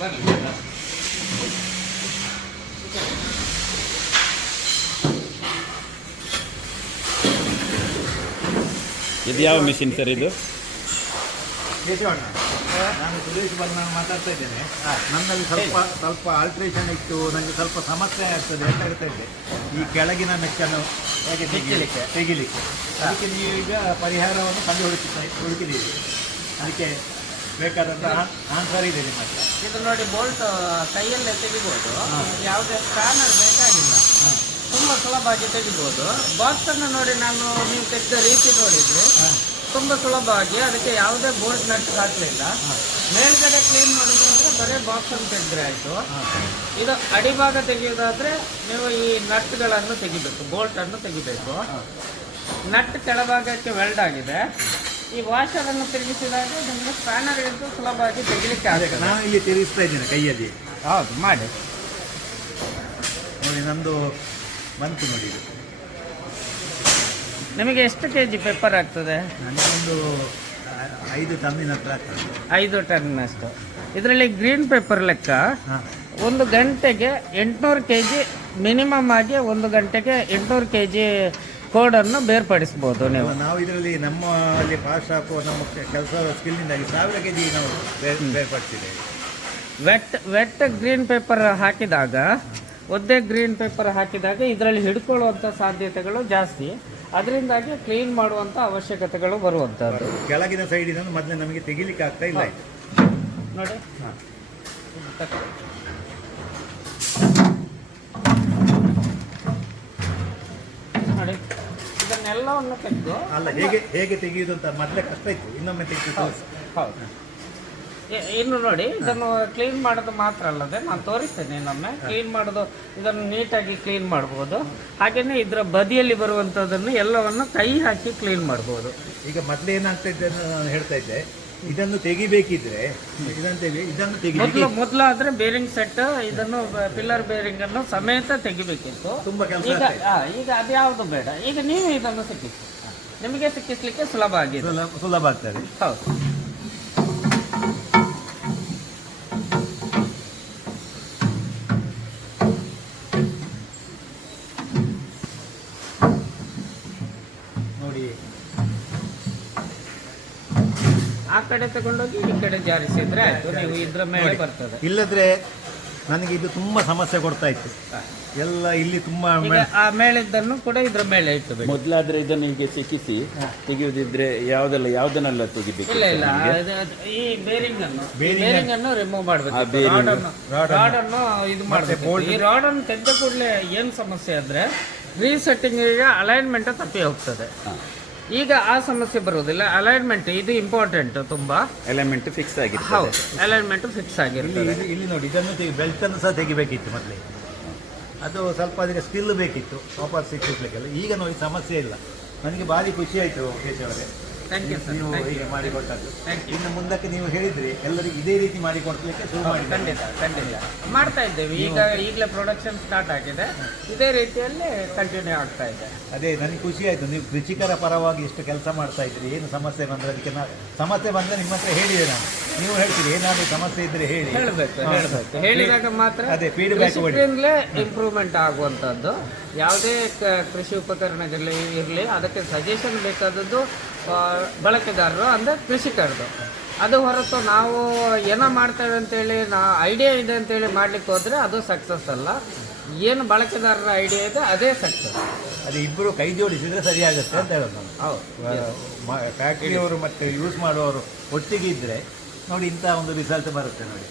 ಇದು ಯಾವ machine sir ಇದು? ನಾನು ಸುರೇಶ್ ಬರ್ನಾಳ್ ಮಾತಾಡ್ತಾ ಇದ್ದೇನೆ. ನನ್ನಲ್ಲಿ ಸ್ವಲ್ಪ ಆಲ್ಟ್ರೇಷನ್ ಇತ್ತು, ನನಗೆ ಸ್ವಲ್ಪ ಸಮಸ್ಯೆ ಆಗ್ತದೆ ಅಂತ ಹೇಳ್ತಾ ಇದ್ದೆ. ಈ ಕೆಳಗಿನ ಮೆಕ್ಕನ್ನು ಹೇಗೆ ತೆಗಿಲಿಕ್ಕೆ ಅದಕ್ಕೆ ನೀವೀಗ ಪರಿಹಾರವನ್ನು ಕಂಡು ಹುಡುಕಿದ್ದೀರಿ. ಅದಕ್ಕೆ ಬೇಕಾದಂಥ ಆನ್ಸರ್ ಇದೆ ನಿಮ್ಮ ಹತ್ರ. ಇದು ನೋಡಿ, ಬೋಲ್ಟ್ ಕೈಯಲ್ಲೇ ತೆಗಿಬೋದು, ಯಾವುದೇ ಸ್ಪ್ಯಾನರ್ ಬೇಕಾಗಿಲ್ಲ, ತುಂಬ ಸುಲಭವಾಗಿ ತೆಗಿಬೋದು. ಬಾಕ್ಸನ್ನು ನೋಡಿ, ನೀವು ತೆಗೆದ ರೀತಿ ನೋಡಿದರೆ ತುಂಬ ಸುಲಭವಾಗಿ, ಅದಕ್ಕೆ ಯಾವುದೇ ಬೋಲ್ಟ್ ನಟ್ ಹಾಕಲಿಲ್ಲ. ಮೇಲ್ಗಡೆ ಕ್ಲೀನ್ ಮಾಡೋದು ಅಂದರೆ ಬರೀ ಬಾಕ್ಸನ್ನು ತೆಗೆದ್ರೆ ಆಯಿತು. ಇದು ಅಡಿಭಾಗ ತೆಗೆಯೋದಾದರೆ ನೀವು ಈ ನಟ್ಗಳನ್ನು ತೆಗಿಬೇಕು, ಬೋಲ್ಟನ್ನು ತೆಗಿಬೇಕು. ನಟ್ ಕೆಳಭಾಗಕ್ಕೆ ವೆಲ್ಡ್ ಆಗಿದೆ. ಈ ವಾಷರನ್ನು ತಿರುಗಿಸಿದಾಗ ನಿಮಗೆ ಸ್ಪ್ಯಾನರ್ ಇದ್ದು ಸುಲಭವಾಗಿ ತೆಗಿಲಿಕ್ಕೆ ಆಗುತ್ತೆ. ನಾನು ಇಲ್ಲಿ ತಿರುಗಿಸ್ತಾ ಇದ್ದೇನೆ ಕೈಯಲ್ಲಿ. ಹೌದು, ಮಾಡಿ ನೋಡಿ, ನಂದು ಬಂತು ನೋಡಿ. ಇದು ನಿಮಗೆ ಎಷ್ಟು kg ಪೆಪ್ಪರ್ ಆಗ್ತದೆ? ನನಗೊಂದು 5 ಟನ್ನಿನ ಹತ್ರ ಆಗ್ತದೆ. 5 ಟನ್ನಷ್ಟು. ಇದರಲ್ಲಿ ಗ್ರೀನ್ ಪೇಪರ್ ಲೆಕ್ಕ 1 ಗಂಟೆಗೆ 800 kg ಮಿನಿಮಮ್ ಆಗಿ 1 ಗಂಟೆಗೆ 800 kg ಕೋಡನ್ನು ಬೇರ್ಪಡಿಸ್ಬೋದು ನೀವು. ನಾವು ಇದರಲ್ಲಿ ನಮ್ಮಲ್ಲಿ ಫಾಸ್ಟ್ ಹಾಕುವ ನಮ್ಮ ಕೆಲಸ ಸ್ಕಿಲ್ನಿಂದಾಗಿ 1000 kg ನಾವು ಬೇರ್ಪಡಿಸಿದ್ದೇವೆ. ವೆಟ್ ಗ್ರೀನ್ ಪೇಪರ್ ಹಾಕಿದಾಗ, ಒದ್ದೆ ಗ್ರೀನ್ ಪೇಪರ್ ಹಾಕಿದಾಗ ಇದರಲ್ಲಿ ಹಿಡ್ಕೊಳ್ಳುವಂಥ ಸಾಧ್ಯತೆಗಳು ಜಾಸ್ತಿ. ಅದರಿಂದಾಗಿ ಕ್ಲೀನ್ ಮಾಡುವಂಥ ಅವಶ್ಯಕತೆಗಳು ಬರುವಂಥದ್ದು. ಕೆಳಗಿನ ಸೈಡಿನ ಮೊದಲೇ ನಮಗೆ ತೆಗಿಲಿಕ್ಕೆ ಆಗ್ತಾ ಇಲ್ಲ. ನೋಡಿ, ನೋಡಿ, ಇದನ್ನೆಲ್ಲವನ್ನು ತೆಗೆದು ಅಲ್ಲ, ಹೇಗೆ ತೆಗೆಯುವುದು ಅಂತ ಮೊದಲೇ ಕಷ್ಟ ಇತ್ತು, ಇನ್ನೊಮ್ಮೆ ತೆಗೆದು. ಹೌದು. ಇನ್ನು ನೋಡಿ, ಇದನ್ನು ಕ್ಲೀನ್ ಮಾಡೋದು ಮಾತ್ರ ಅಲ್ಲದೆ ನಾನು ತೋರಿಸ್ತೇನೆ ಇನ್ನೊಮ್ಮೆ. ಕ್ಲೀನ್ ಮಾಡೋದು, ಇದನ್ನು ನೀಟಾಗಿ ಕ್ಲೀನ್ ಮಾಡ್ಬೋದು. ಹಾಗೆಯೇ ಇದರ ಬದಿಯಲ್ಲಿ ಬರುವಂಥದ್ದನ್ನು ಎಲ್ಲವನ್ನು ಕೈ ಹಾಕಿ ಕ್ಲೀನ್ ಮಾಡ್ಬೋದು. ಈಗ ಮೊದಲೇ ಏನಾಗ್ತಾ ಇದ್ದೆ ನಾನು ಹೇಳ್ತಾ ಇದ್ದೆ, ಇದನ್ನು ತೆಗಿಬೇಕಿದ್ರೆ ಇದನ್ನು ತೆಗಿ ಮೊದಲಾದ್ರೆ ಬೇರಿಂಗ್ ಸೆಟ್, ಇದನ್ನು ಪಿಲ್ಲರ್ ಬೇರಿಂಗ್ ಅನ್ನು ಸಮೇತ ತೆಗಿಬೇಕಿತ್ತು. ತುಂಬಾ ಕೆಲಸ. ಈಗ ಅದ್ಯಾವುದು ಬೇಡ, ಈಗ ನೀವು ಇದನ್ನು ಸಿಕ್ಕಿಸಿ, ನಿಮಗೆ ಸಿಕ್ಕಿಸ್ಲಿಕ್ಕೆ ಸುಲಭ ಆಗಿದೆ, ಸುಲಭ ಆಗ್ತದೆ. ಹೌದು. ನೋಡಿ, ಆ ಕಡೆ ತಗೊಂಡೋಗಿ ಈ ಕಡೆ ಜಾರಿಸಿದ್ರೆ ಆಯ್ತು, ನೀವು ಇದ್ರ ಮೇಲೆ ಬರ್ತದೆ. ಇಲ್ಲದ್ರೆ ನನಗೆ ಇದು ತುಂಬಾ ಸಮಸ್ಯೆ ಕೊಡ್ತಾ ಇತ್ತು ಎಲ್ಲ. ಇಲ್ಲಿ ತುಂಬಾ ಆ ಮೇಲಿದ್ದನ್ನು ಕೂಡ ಇದ್ರ ಮೇಲೆ ಇಟ್ಟು ಮೊದಲಾದ್ರೆ ಇದನ್ನು ಹೀಗೆ ಸಿಕ್ಕಿಸಿ ತೆಗೆಯುವುದಿದ್ರೆ ಯಾವುದನ್ನೆಲ್ಲ ತೆಗಿಬೇಕು? ಇಲ್ಲ, ಈ ಬೇರಿಂಗ್ ಅನ್ನು ರಿಮೂವ್ ಮಾಡಬೇಕು. ರಾಡ್ ಅನ್ನು ಇದು ಮಾಡಬೇಕು. ಈ ರಾಡ್ ಅನ್ನು ತೆಗೆದ ಕೂಡಲೇ ಏನು ಸಮಸ್ಯೆ ಅಂದ್ರೆ ರೀಸೆಟ್ಟಿಂಗ್ ಅಲೈನ್ಮೆಂಟ್ ತಪ್ಪಿ ಹೋಗ್ತದೆ. ಈಗ ಆ ಸಮಸ್ಯೆ ಬರುವುದಿಲ್ಲ. ಅಲೈನ್ಮೆಂಟ್ ಇದು ಇಂಪಾರ್ಟೆಂಟ್, ತುಂಬಾ ಅಲೈನ್ಮೆಂಟ್ ಫಿಕ್ಸ್ ಆಗಿದೆ. ಹೌದು, ಅಲೈನ್ಮೆಂಟ್ ಫಿಕ್ಸ್ ಆಗಿರ್ತದೆ. ಇಲ್ಲಿ ನೋಡಿ, ಇದನ್ನು ಬೆಲ್ಟ್ ಅನ್ನು ಸಹ ತೆಗಿಬೇಕಿತ್ತು ಮೊದಲೇ. ಅದು ಸ್ವಲ್ಪ ಅದಕ್ಕೆ ಸ್ಕಿಲ್ ಬೇಕಿತ್ತು ವಾಪಸ್ ಸಿಕ್ಕಿಸ್ಲಿಕ್ಕೆಲ್ಲ. ಈಗ ನೋಡಿ, ಸಮಸ್ಯೆ ಇಲ್ಲ. ನನಗೆ ಭಾರಿ ಖುಷಿ ಆಯಿತು ಕೇಶವರೇ, ನೀವು ಹೀಗೆ ಮಾಡಿಕೊಟ್ಟದ್ದು. ಇನ್ನು ಮುಂದಕ್ಕೆ ನೀವು ಹೇಳಿದ್ರಿ ಎಲ್ಲರಿಗೂ ಇದೇ ರೀತಿ ಮಾಡಿಕೊಡ್ಲಿಕ್ಕೆ ಶುರು ಮಾಡಿ. ಖಂಡಿತ ಮಾಡ್ತಾ ಇದ್ದೇವೆ. ಈಗಲೇ ಪ್ರೊಡಕ್ಷನ್ ಸ್ಟಾರ್ಟ್ ಆಗಿದೆ. ಇದೇ ರೀತಿಯಲ್ಲಿ ಕಂಟಿನ್ಯೂ ಆಗ್ತಾ ಇದೆ. ಅದೇ ನನಗೆ ಖುಷಿ ಆಯಿತು. ನೀವು ಕೃಷಿಕರ ಪರವಾಗಿ ಎಷ್ಟು ಕೆಲಸ ಮಾಡ್ತಾ ಇದ್ರಿ. ಏನು ಸಮಸ್ಯೆ ಬಂದರೆ ಅದಕ್ಕೆ ಸಮಸ್ಯೆ ಬಂದರೆ ನಿಮ್ಮ ಹತ್ರ ಹೇಳಿದೆ ನಾನು. ನೀವು ಹೇಳ್ತೀರಿ ಏನಾದರೂ ಸಮಸ್ಯೆ ಇದ್ದರೆ ಹೇಳಬೇಕು. ಹೇಳಿದಾಗ ಮಾತ್ರ ಅದೇ ಫೀಡ್ಬ್ಯಾಕ್ ಇಂಪ್ರೂವ್ಮೆಂಟ್ ಆಗುವಂಥದ್ದು. ಯಾವುದೇ ಕೃಷಿ ಉಪಕರಣಗಳಿರಲಿ, ಅದಕ್ಕೆ ಸಜೆಷನ್ ಬೇಕಾದದ್ದು ಬಳಕೆದಾರರು ಅಂದರೆ ಕೃಷಿಕರದು. ಅದು ಹೊರತು ನಾವು ಏನೋ ಮಾಡ್ತೇವೆ ಅಂತೇಳಿ ಐಡಿಯಾ ಇದೆ ಅಂತೇಳಿ ಮಾಡ್ಲಿಕ್ಕೆ ಹೋದರೆ ಅದು ಸಕ್ಸಸ್ ಅಲ್ಲ. ಏನು ಬಳಕೆದಾರರ ಐಡಿಯಾ ಇದೆ ಅದೇ ಸಕ್ಸಸ್. ಅದು ಇಬ್ಬರು ಕೈ ಜೋಡಿಸಿದರೆ ಸರಿಯಾಗುತ್ತೆ ಅಂತ ಹೇಳೋದು ನಾನು. ಹೌದು, ಫ್ಯಾಕ್ಟ್ರಿಯವರು ಮತ್ತು ಯೂಸ್ ಮಾಡುವವರು ಒಟ್ಟಿಗೆ ಇದ್ದರೆ ನೋಡಿ ಇಂಥ ಒಂದು ರಿಸಲ್ಟ್ ಬರುತ್ತೆ ನೋಡಿ.